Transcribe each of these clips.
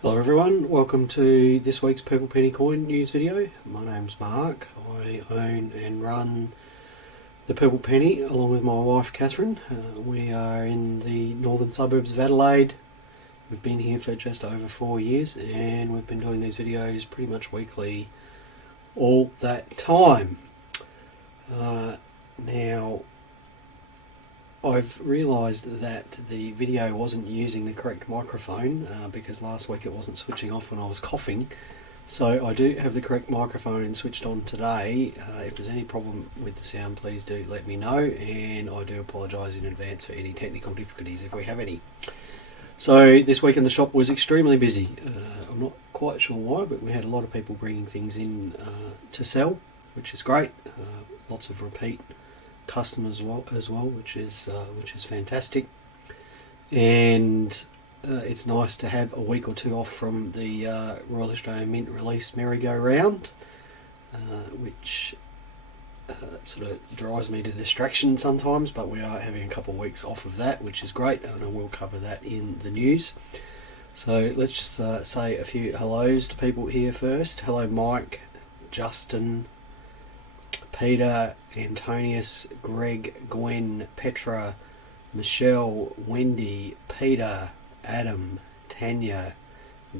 Hello everyone, welcome to this week's Purple Penny Coin news video. My name's Mark. I own and run the Purple Penny along with my wife Catherine. We are in the northern suburbs of Adelaide. We've been here for just over 4 years and we've been doing these videos pretty much weekly all that time. Now I've realised that the video wasn't using the correct microphone because last week it wasn't switching off when I was coughing. So I do have the correct microphone switched on today. If there's any problem with the sound, please do let me know, and I do apologise in advance for any technical difficulties if we have any. So this week in the shop was extremely busy. I'm not quite sure why, but we had a lot of people bringing things in to sell, which is great. Lots of repeat customers as well, which is fantastic, and it's nice to have a week or two off from the Royal Australian Mint release merry-go-round, which sort of drives me to distraction sometimes, but we are having a couple of weeks off of that, which is great, and I will cover that in the news. So let's just say a few hellos to people here first. Hello Mike, Justin, Peter, Antonius, Greg, Gwen, Petra, Michelle, Wendy, Peter, Adam, Tanya,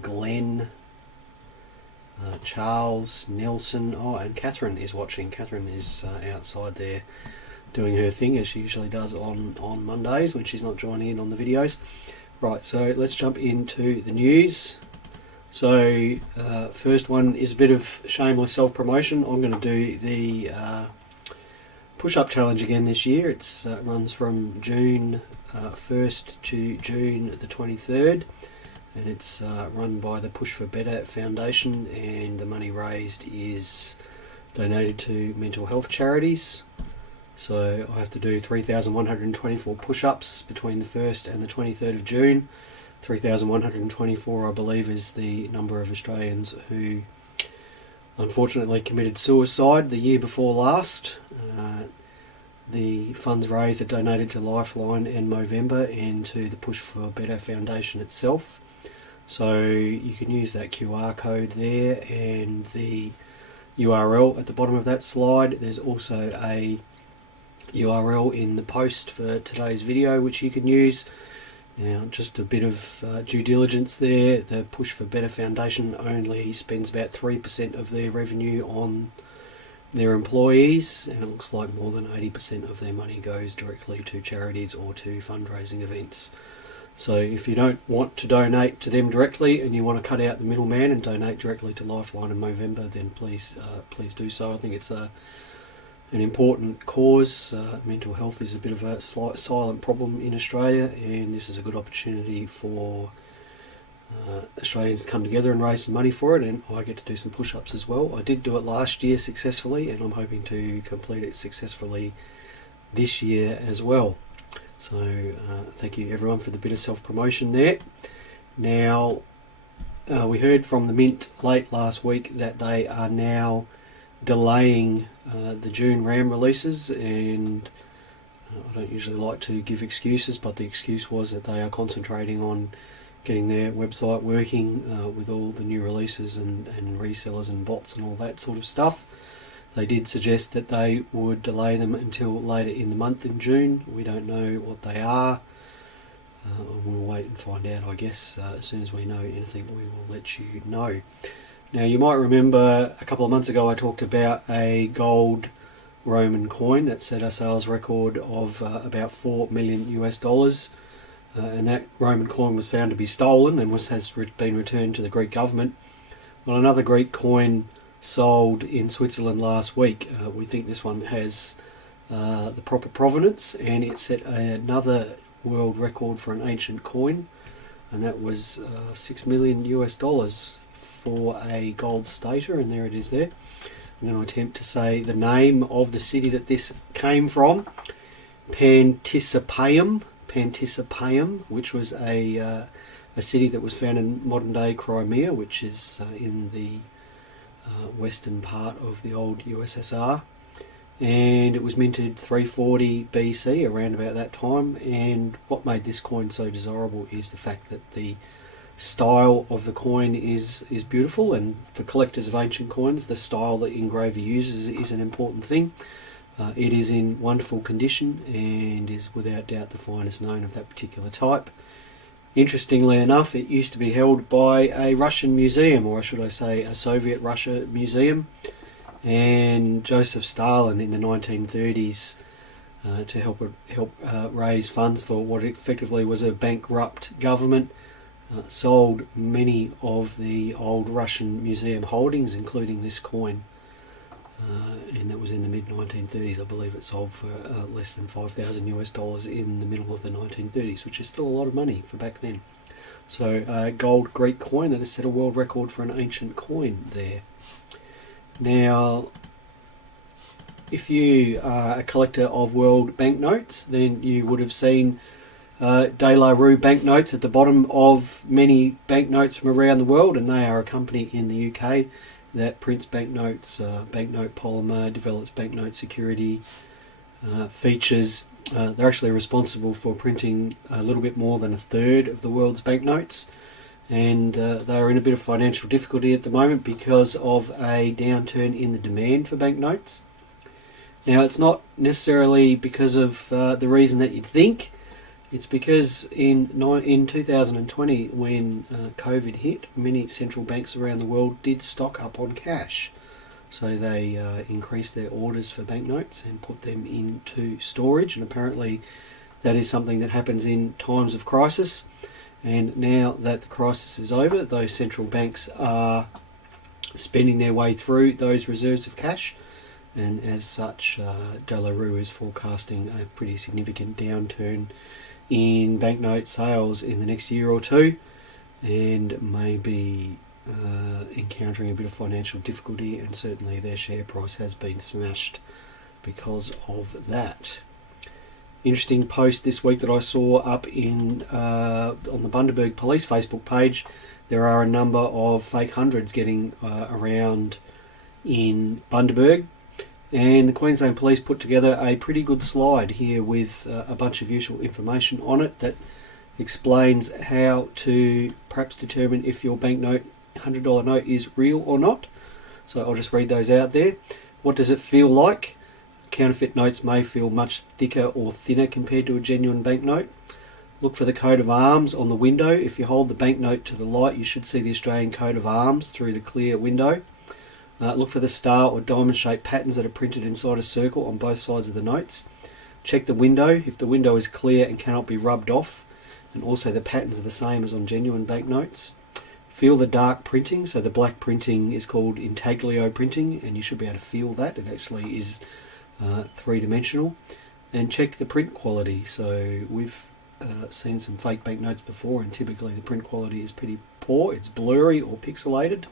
Glenn, Charles, Nelson, and Catherine is watching. Catherine is outside there doing her thing as she usually does on Mondays when she's not joining in on the videos. Right, so let's jump into the news. So first one is a bit of shameless self-promotion. I'm going to do the push-up challenge again this year. It runs from June 1st to June the 23rd, and it's run by the Push for Better Foundation, and the money raised is donated to mental health charities. So I have to do 3,124 push-ups between the 1st and the 23rd of June. 3,124, I believe, is the number of Australians who unfortunately committed suicide the year before last. The funds raised are donated to Lifeline and Movember and to the Push for Better Foundation itself. So you can use that QR code there and the URL at the bottom of that slide. There's also a URL in the post for today's video which you can use. Now, just a bit of due diligence there. The Push for Better Foundation only spends about 3% of their revenue on their employees, and it looks like more than 80% of their money goes directly to charities or to fundraising events. So if you don't want to donate to them directly and you want to cut out the middleman and donate directly to Lifeline and Movember, then please do so. I think it's an important cause. Mental health is a bit of a slight silent problem in Australia, and this is a good opportunity for Australians to come together and raise some money for it, and I get to do some push-ups as well. I did do it last year successfully, and I'm hoping to complete it successfully this year as well. So thank you everyone for the bit of self-promotion there. Now, we heard from the Mint late last week that they are now delaying the June RAM releases, and I don't usually like to give excuses, but the excuse was that they are concentrating on getting their website working with all the new releases and resellers and bots and all that sort of stuff. They did suggest that they would delay them until later in the month in June. We don't know what they are. We'll wait and find out, I guess. As soon as we know anything, we will let you know. Now, you might remember a couple of months ago I talked about a gold Roman coin that set a sales record of about $4 million US, and that Roman coin was found to be stolen and has been returned to the Greek government. Well, another Greek coin sold in Switzerland last week. We think this one has the proper provenance, and it set another world record for an ancient coin, and that was $6 million US for a gold stater, and there it is there. I'm going to attempt to say the name of the city that this came from. Pantisipaium, which was a city that was found in modern day Crimea, which is in the western part of the old USSR, and it was minted 340 BC, around about that time. And what made this coin so desirable is the fact that the style of the coin is beautiful, and for collectors of ancient coins, the style the engraver uses is an important thing. It is in wonderful condition and is without doubt the finest known of that particular type. Interestingly enough, it used to be held by a Russian museum, or should I say a Soviet Russia museum, and Joseph Stalin in the 1930s, to help raise funds for what effectively was a bankrupt government, sold many of the old Russian museum holdings, including this coin. And that was in the mid-1930s. I believe it sold for less than $5,000 in the middle of the 1930s, which is still a lot of money for back then. So a gold Greek coin that has set a world record for an ancient coin there. Now, if you are a collector of world banknotes, then you would have seen De La Rue Banknotes at the bottom of many banknotes from around the world, and they are a company in the UK that prints banknotes, banknote polymer, develops banknote security features. They're actually responsible for printing a little bit more than a third of the world's banknotes, and they're in a bit of financial difficulty at the moment because of a downturn in the demand for banknotes. Now, it's not necessarily because of the reason that you'd think. It's because in 2020, when COVID hit, many central banks around the world did stock up on cash. So they increased their orders for banknotes and put them into storage, and apparently that is something that happens in times of crisis. And now that the crisis is over, those central banks are spending their way through those reserves of cash, and as such, De La Rue is forecasting a pretty significant downturn in banknote sales in the next year or two, and may be encountering a bit of financial difficulty, and certainly their share price has been smashed because of that. Interesting post this week that I saw up in on the Bundaberg Police Facebook page. There are a number of fake hundreds getting around in Bundaberg, and the Queensland Police put together a pretty good slide here with a bunch of useful information on it that explains how to perhaps determine if your banknote, $100 note, is real or not. So I'll just read those out there. What does it feel like? Counterfeit notes may feel much thicker or thinner compared to a genuine banknote. Look for the coat of arms on the window. If you hold the banknote to the light, you should see the Australian coat of arms through the clear window. Look for the star or diamond-shaped patterns that are printed inside a circle on both sides of the notes. Check the window. If the window is clear and cannot be rubbed off, and also the patterns are the same as on genuine banknotes. Feel the dark printing. So the black printing is called intaglio printing, and you should be able to feel that. It actually is three-dimensional. And check the print quality. So we've seen some fake banknotes before, and typically the print quality is pretty poor. It's blurry or pixelated.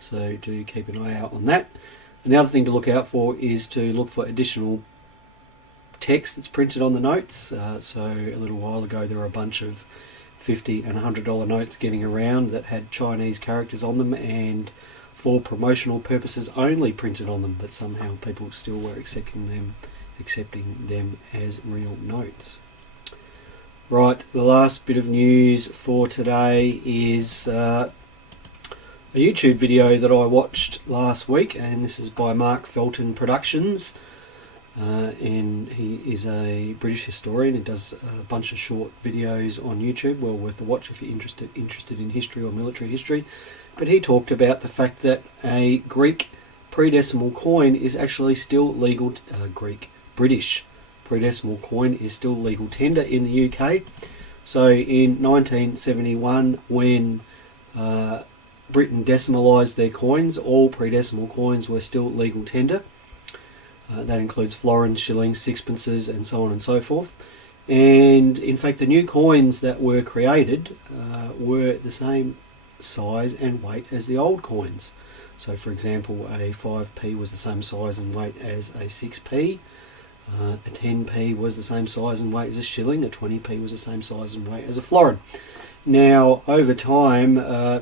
So do keep an eye out on that. And the other thing to look out for is to look for additional text that's printed on the notes. So a little while ago there were a bunch of $50 and $100 notes getting around that had Chinese characters on them and for promotional purposes only printed on them, but somehow people still were accepting them as real notes. Right, the last bit of news for today is a YouTube video that I watched last week, and this is by Mark Felton Productions, and he is a British historian. He does a bunch of short videos on YouTube, well worth a watch if you're interested in history or military history. But he talked about the fact that a Greek predecimal coin is actually still legal. British predecimal coin is still legal tender in the UK. So in 1971, when Britain decimalised their coins, all predecimal coins were still legal tender. That includes florins, shillings, sixpences, and so on and so forth. And in fact, the new coins that were created were the same size and weight as the old coins. So for example, a 5p was the same size and weight as a 6p. A 10p was the same size and weight as a shilling. A 20p was the same size and weight as a florin. Now, over time,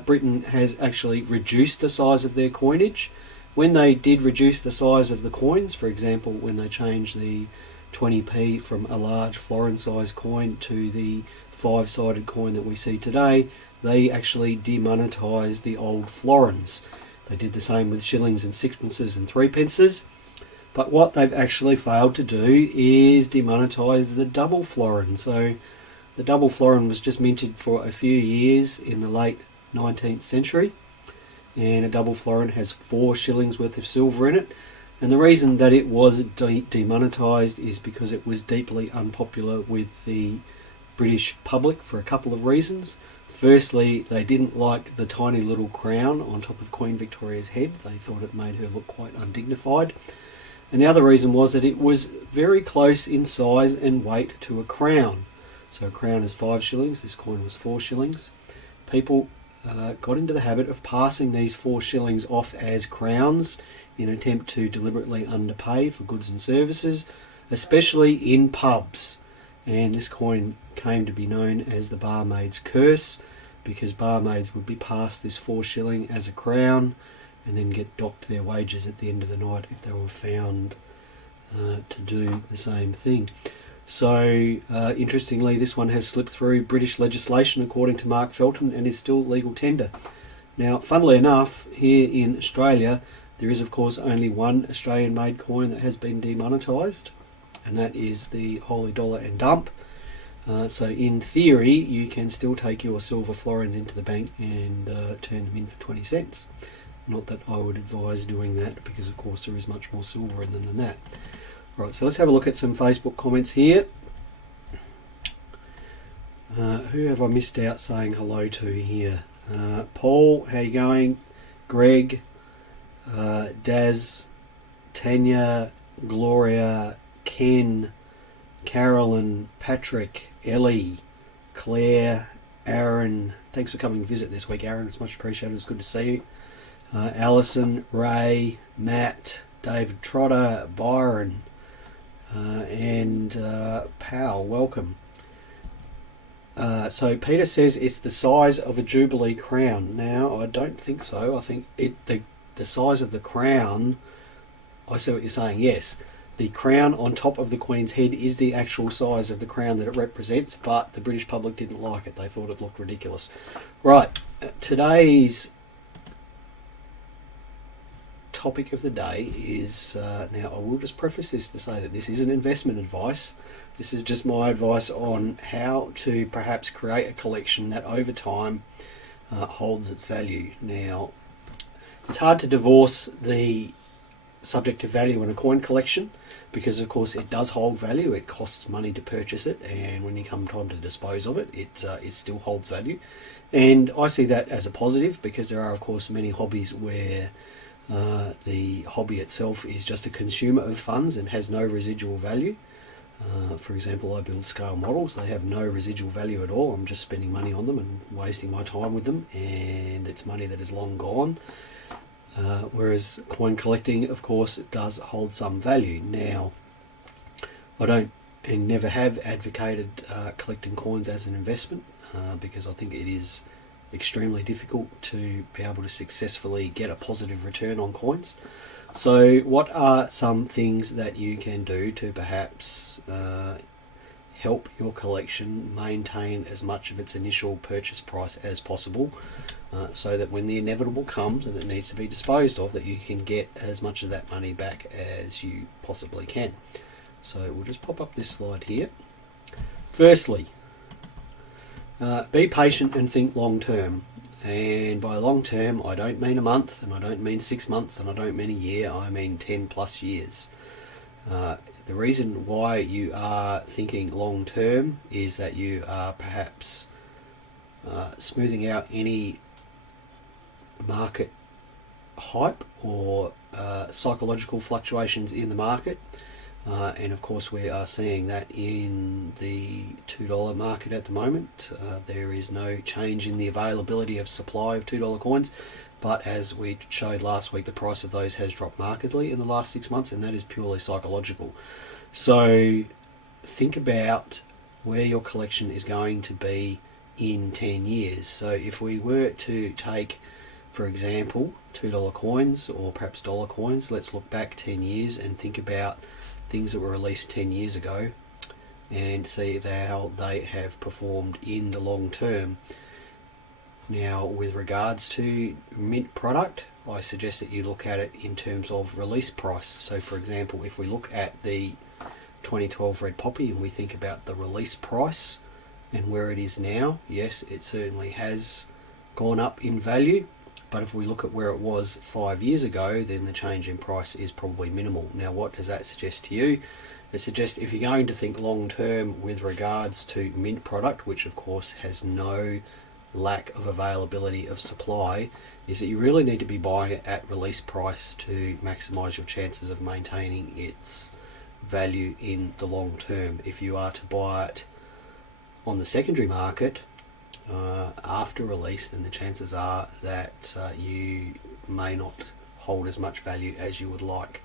Britain has actually reduced the size of their coinage. When they did reduce the size of the coins, for example, when they changed the 20p from a large florin-sized coin to the 5-sided coin that we see today, they actually demonetised the old florins. They did the same with shillings and sixpences and threepences. But what they've actually failed to do is demonetise the double florin. So the double florin was just minted for a few years in the late 19th century. And a double florin has 4 shillings worth of silver in it. And the reason that it was demonetised is because it was deeply unpopular with the British public for a couple of reasons. Firstly, they didn't like the tiny little crown on top of Queen Victoria's head. They thought it made her look quite undignified. And the other reason was that it was very close in size and weight to a crown. So a crown is 5 shillings, this coin was 4 shillings. People got into the habit of passing these 4 shillings off as crowns in an attempt to deliberately underpay for goods and services, especially in pubs. And this coin came to be known as the barmaid's curse, because barmaids would be passed this 4 shilling as a crown and then get docked their wages at the end of the night if they were found to do the same thing. So interestingly, this one has slipped through British legislation according to Mark Felton and is still legal tender. Now, funnily enough, here in Australia there is of course only one Australian made coin that has been demonetised, and that is the Holy Dollar and Dump. So in theory you can still take your silver florins into the bank and turn them in for 20 cents. Not that I would advise doing that, because of course there is much more silver in them than that. Right, so let's have a look at some Facebook comments here. Who have I missed out saying hello to here? Paul, how you going? Greg, Daz, Tanya, Gloria, Ken, Carolyn, Patrick, Ellie, Claire, Aaron. Thanks for coming to visit this week, Aaron. It's much appreciated. It's good to see you. Alison, Ray, Matt, David Trotter, Byron, and Powell, welcome. So Peter says it's the size of a Jubilee crown. Now, I don't think so. I think the size of the crown, I see what you're saying, yes. The crown on top of the Queen's head is the actual size of the crown that it represents, but the British public didn't like it. They thought it looked ridiculous. Right, today's topic of the day is, now I will just preface this to say that this isn't investment advice. This is just my advice on how to perhaps create a collection that over time holds its value. Now, it's hard to divorce the subject of value in a coin collection, because of course it does hold value. It costs money to purchase it, and when you come time to dispose of it, it still holds value. And I see that as a positive, because there are of course many hobbies where the hobby itself is just a consumer of funds and has no residual value. For example, I build scale models. They have no residual value at all. I'm just spending money on them and wasting my time with them, and it's money that is long gone. Whereas coin collecting, of course, it does hold some value. Now, I don't and never have advocated collecting coins as an investment, because I think it is extremely difficult to be able to successfully get a positive return on coins. So what are some things that you can do to perhaps help your collection maintain as much of its initial purchase price as possible, so that when the inevitable comes and it needs to be disposed of, that you can get as much of that money back as you possibly can? So we'll just pop up this slide here. Firstly, be patient and think long term. And by long term, I don't mean a month, and I don't mean 6 months, and I don't mean a year. I mean 10 plus years. The reason why you are thinking long term is that you are perhaps smoothing out any market hype or psychological fluctuations in the market. And of course we are seeing that in the $2 market at the moment. There is no change in the availability of supply of $2 coins, but as we showed last week, the price of those has dropped markedly in the last 6 months, and that is purely psychological. So think about where your collection is going to be in 10 years. So if we were to take, for example, $2 coins or perhaps dollar coins, let's look back 10 years and think about things that were released 10 years ago and see how they have performed in the long term. Now, with regards to mint product, I suggest that you look at it in terms of release price. So for example, if we look at the 2012 Red Poppy and we think about the release price and where it is now, yes, it certainly has gone up in value, but if we look at where it was 5 years ago, then the change in price is probably minimal. Now, what does that suggest to you? It suggests if you're going to think long term with regards to mint product, which of course has no lack of availability of supply, is that you really need to be buying it at release price to maximize your chances of maintaining its value in the long term. If you are to buy it on the secondary market after release, then the chances are that you may not hold as much value as you would like.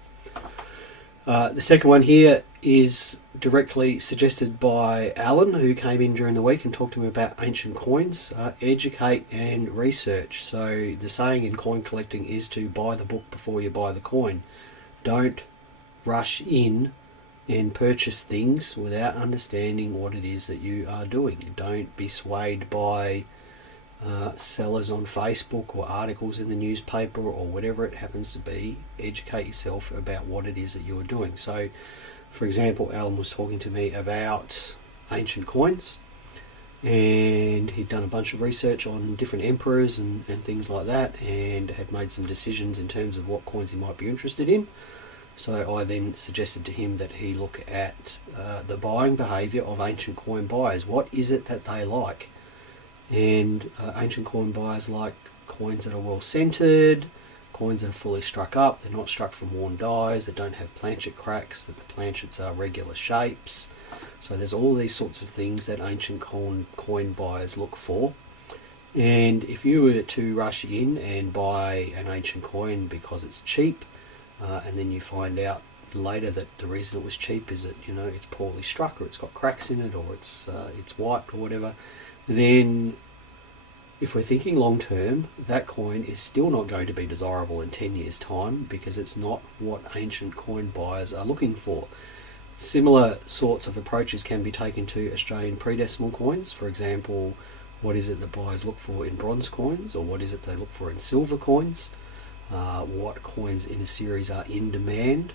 The second one here is directly suggested by Alan, who came in during the week and talked to me about ancient coins. Educate and research. So the saying in coin collecting is to buy the book before you buy the coin. Don't rush in and purchase things without understanding what it is that you are doing. Don't be swayed by sellers on Facebook or articles in the newspaper or whatever it happens to be. Educate yourself about what it is that you are doing. So, for example, Alan was talking to me about ancient coins, and he'd done a bunch of research on different emperors and things like that, and had made some decisions in terms of what coins he might be interested in. So I then suggested to him that he look at the buying behaviour of ancient coin buyers. What is it that they like? And ancient coin buyers like coins that are well centered, coins that are fully struck up, they're not struck from worn dies, they don't have planchet cracks, that the planchets are regular shapes. So there's all these sorts of things that ancient coin buyers look for. And if you were to rush in and buy an ancient coin because it's cheap, and then you find out later that the reason it was cheap is that, you know, it's poorly struck, or it's got cracks in it, or it's wiped or whatever, then if we're thinking long term, that coin is still not going to be desirable in 10 years time, because it's not what ancient coin buyers are looking for. Similar sorts of approaches can be taken to Australian predecimal coins. For example, what is it that buyers look for in bronze coins, or what is it they look for in silver coins? What coins in a series are in demand,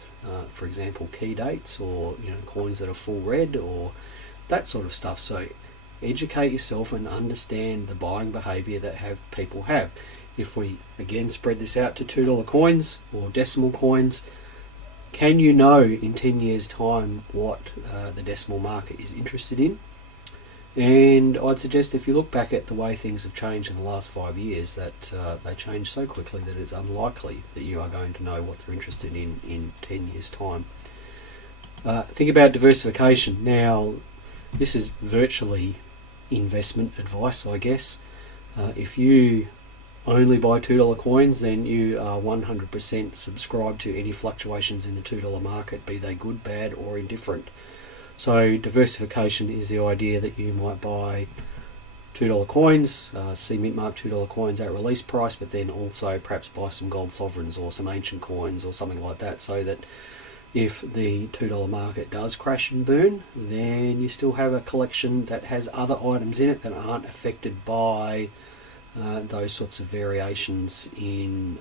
for example key dates, or coins that are full red, or that sort of stuff. So educate yourself and understand the buying behaviour that people have. If we again spread this out to $2 coins or decimal coins, can you know in 10 years time what the decimal market is interested in? And I'd suggest if you look back at the way things have changed in the last 5 years, that they change so quickly that it's unlikely that you are going to know what they're interested in 10 years time. Think about diversification. Now, this is virtually investment advice, I guess. If you only buy $2 coins, then you are 100% subscribed to any fluctuations in the $2 market, be they good, bad, or indifferent. So diversification is the idea that you might buy $2 coins, see mint mark $2 coins at release price, but then also perhaps buy some gold sovereigns or some ancient coins or something like that, so that if the $2 market does crash and burn, then you still have a collection that has other items in it that aren't affected by those sorts of variations in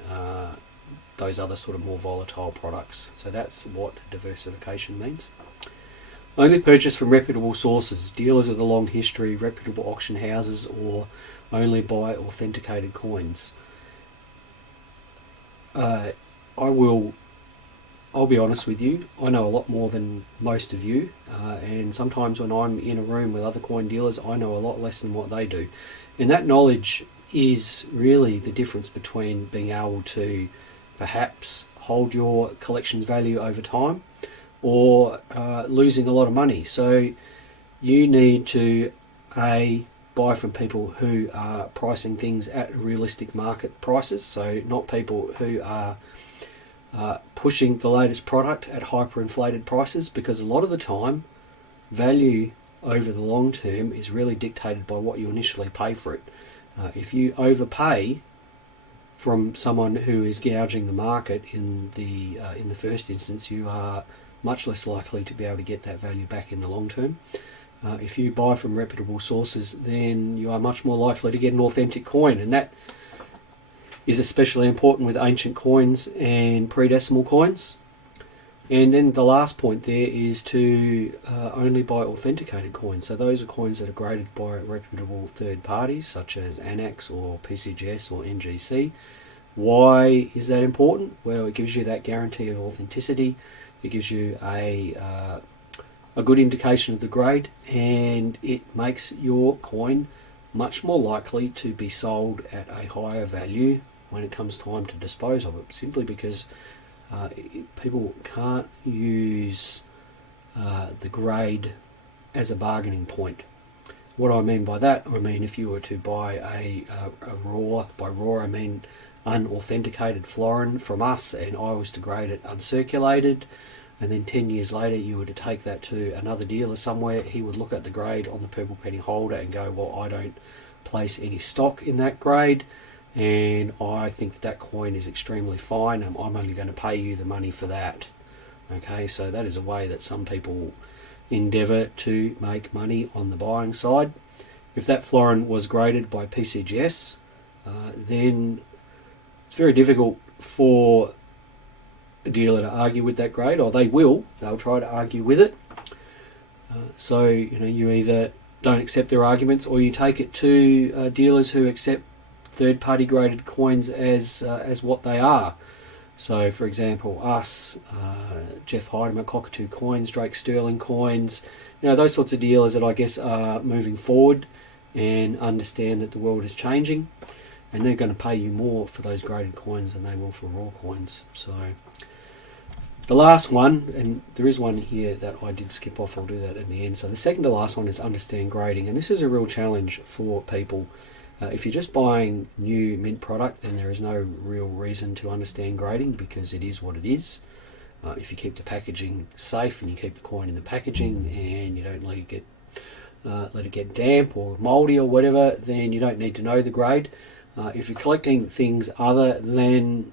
those other sort of more volatile products. So that's what diversification means. Only purchase from reputable sources, dealers with a long history, reputable auction houses, or only buy authenticated coins. I'll be honest with you, I know a lot more than most of you, and sometimes when I'm in a room with other coin dealers, I know a lot less than what they do. And that knowledge is really the difference between being able to perhaps hold your collection's value over time, or losing a lot of money. So you need to buy from people who are pricing things at realistic market prices, so not people who are pushing the latest product at hyperinflated prices, because a lot of the time value over the long term is really dictated by what you initially pay for it. If you overpay from someone who is gouging the market in the first instance, you are much less likely to be able to get that value back in the long term. If you buy from reputable sources, then you are much more likely to get an authentic coin, and that is especially important with ancient coins and predecimal coins. And then the last point there is to only buy authenticated coins. So those are coins that are graded by reputable third parties such as ANAX or PCGS or NGC. Why is that important? Well, it gives you that guarantee of authenticity. It gives you a good indication of the grade, and it makes your coin much more likely to be sold at a higher value when it comes time to dispose of it, simply because people can't use the grade as a bargaining point. What I mean by that, I mean if you were to buy a raw, by raw I mean unauthenticated florin from us, and I was to grade it uncirculated, and then 10 years later you were to take that to another dealer somewhere, he would look at the grade on the purple penny holder and go, well, I don't place any stock in that grade, and I think that coin is extremely fine, and I'm only going to pay you the money for that. Okay, so that is a way that some people endeavour to make money on the buying side. If that florin was graded by PCGS, then it's very difficult for a dealer to argue with that grade, or they'll try to argue with it. So you either don't accept their arguments, or you take it to dealers who accept third-party graded coins as what they are. So, for example, us, Jeff Heidemann, Cockatoo Coins, Drake Sterling Coins, those sorts of dealers that I guess are moving forward and understand that the world is changing, and they're going to pay you more for those graded coins than they will for raw coins. So the last one, and there is one here that I did skip off, I'll do that in the end. So the second to last one is understand grading, and this is a real challenge for people. If you're just buying new mint product, then there is no real reason to understand grading, because it is what it is. If you keep the packaging safe and you keep the coin in the packaging and you don't let it get damp or mouldy or whatever, then you don't need to know the grade. If you're collecting things other than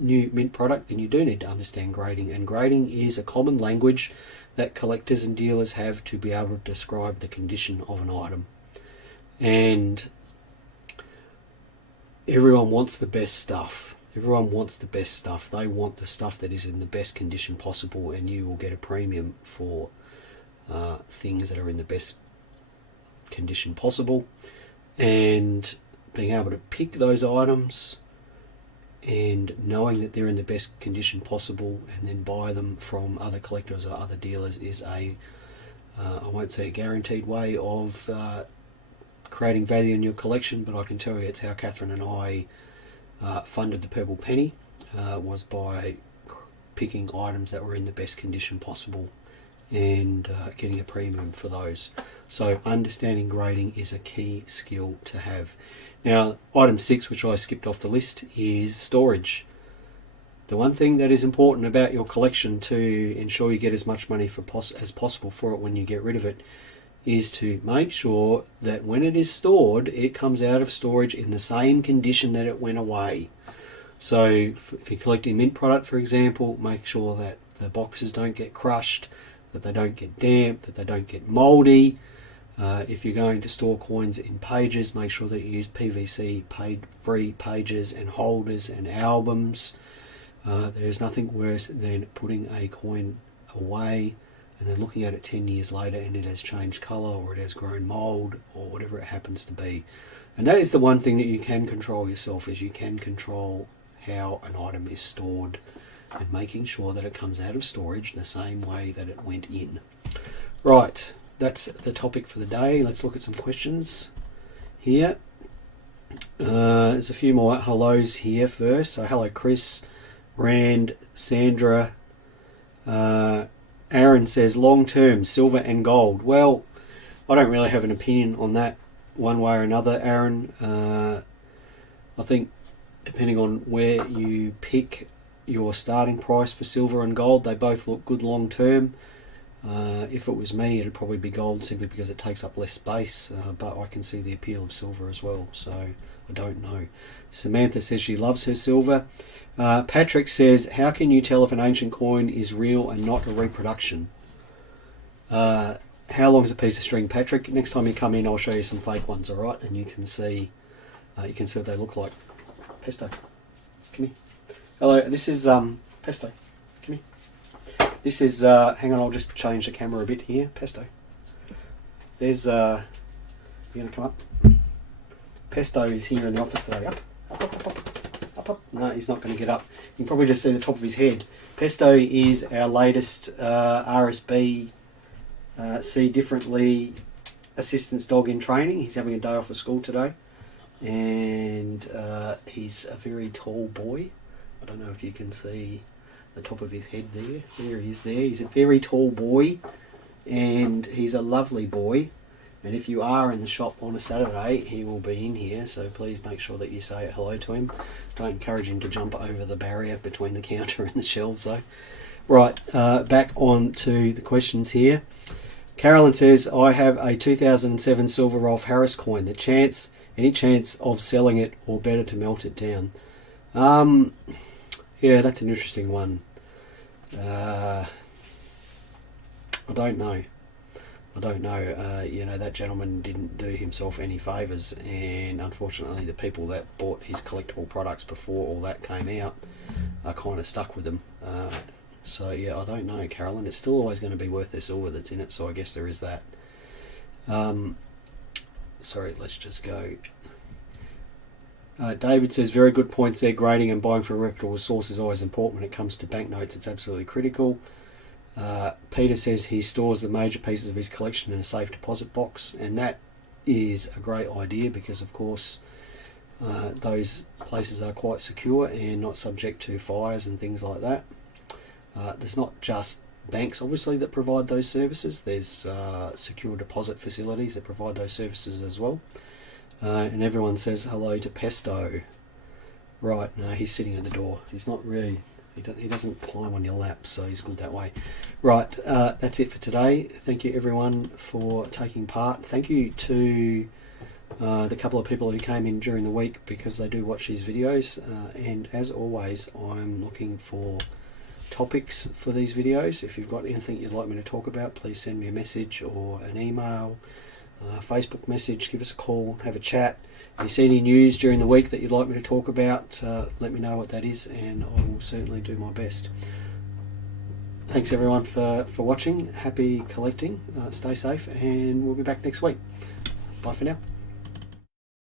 new mint product, then you do need to understand grading, and grading is a common language that collectors and dealers have to be able to describe the condition of an item. And everyone wants the best stuff. Everyone wants the best stuff. They want the stuff that is in the best condition possible, and you will get a premium for things that are in the best condition possible. And being able to pick those items and knowing that they're in the best condition possible and then buy them from other collectors or other dealers is I won't say a guaranteed way of creating value in your collection, but I can tell you it's how Catherine and I funded the Purple Penny, was by picking items that were in the best condition possible and getting a premium for those. So understanding grading is a key skill to have. Now, item 6, which I skipped off the list, is storage. The one thing that is important about your collection to ensure you get as much money as possible for it when you get rid of it is to make sure that when it is stored, it comes out of storage in the same condition that it went away. So if you're collecting mint product, for example, make sure that the boxes don't get crushed, that they don't get damp, that they don't get mouldy. If you're going to store coins in pages, make sure that you use PVC free pages and holders and albums. There's nothing worse than putting a coin away and then looking at it 10 years later and it has changed colour, or it has grown mould, or whatever it happens to be. And that is the one thing that you can control yourself, is you can control how an item is stored and making sure that it comes out of storage the same way that it went in. Right, that's the topic for the day. Let's look at some questions here. There's a few more hellos here first. So hello Chris, Rand, Sandra, Aaron says long term silver and gold. Well, I don't really have an opinion on that one way or another, Aaron. I think depending on where you pick your starting price for silver and gold, they both look good long term. If it was me, it'd probably be gold, simply because it takes up less space, but I can see the appeal of silver as well, so I don't know. Samantha says she loves her silver. Patrick says, how can you tell if an ancient coin is real and not a reproduction? how long is a piece of string, Patrick? Next time you come in, I'll show you some fake ones, all right? And you can see what they look like. Pesto, come here. Hello, this is Pesto. Come here. This is hang on, I'll just change the camera a bit here. Pesto. There's you gonna come up? Pesto is here in the office today. Up, up, up, up, up, up, up. No, he's not going to get up. You can probably just see the top of his head. Pesto is our latest RSB See Differently assistance dog in training. He's having a day off of school today, and he's a very tall boy. I don't know if you can see the top of his head there. There he is there. He's a very tall boy, and he's a lovely boy. And if you are in the shop on a Saturday, he will be in here, so please make sure that you say hello to him. Don't encourage him to jump over the barrier between the counter and the shelves though. Right, back on to the questions here. Carolyn says, I have a 2007 Silver Rolf Harris coin. Any chance of selling it, or better to melt it down? Yeah, that's an interesting one. I don't know. You know, that gentleman didn't do himself any favours, and unfortunately the people that bought his collectible products before all that came out are kind of stuck with them. So yeah, I don't know, Carolyn. It's still always going to be worth the silver that's in it, so I guess there is that. Sorry, let's just go. David says, very good points there. Grading and buying from a reputable source is always important when it comes to banknotes. It's absolutely critical. Peter says he stores the major pieces of his collection in a safe deposit box, and that is a great idea because, of course, those places are quite secure and not subject to fires and things like that. There's not just banks, obviously, that provide those services. There's secure deposit facilities that provide those services as well. And everyone says hello to Pesto. Right, no, he's sitting at the door. He's not really... He doesn't climb on your lap, so he's good that way. Right, that's it for today. Thank you, everyone, for taking part. Thank you to the couple of people who came in during the week because they do watch these videos. And as always, I'm looking for topics for these videos. If you've got anything you'd like me to talk about, please send me a message or an email, Facebook message, give us a call, have a chat. If you see any news during the week that you'd like me to talk about, let me know what that is, and I will certainly do my best. Thanks everyone for watching. Happy collecting. Stay safe, and we'll be back next week. Bye for now.